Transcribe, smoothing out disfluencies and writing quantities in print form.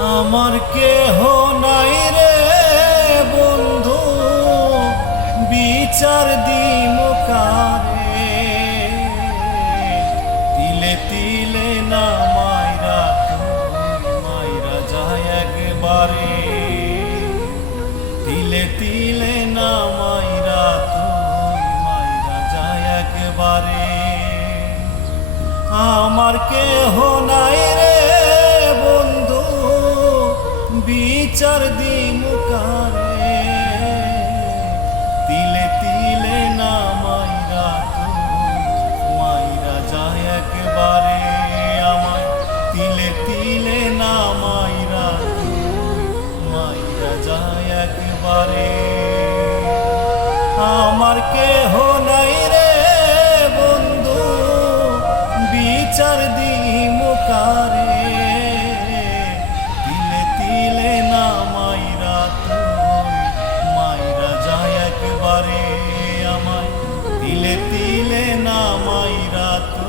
আমার কেহ নাই রে বন্ধু, বিচার দিমু কারে? তিলে তিলে না মাইরা তুই মাইরা যায় একবারে। তিলে তিলে না মাইরা তুই মাইরা যায় একবারে। আমার কেহ নাই রে বন্ধু, বিচার দিমু কারে? তিলে তিলে না মাইরা তুই মাইরা যায় একবারে। আমায় তিলে তিলে না মাইরা তুই মাইরা যায় একবারে। আমার কেহ নাই রে বন্ধু, বিচার দিমু কারে? তিলে তিলে না মাইরা তুই মাইরা যায় একবারে। আমায় তিলে তিলে না মাইরা তুই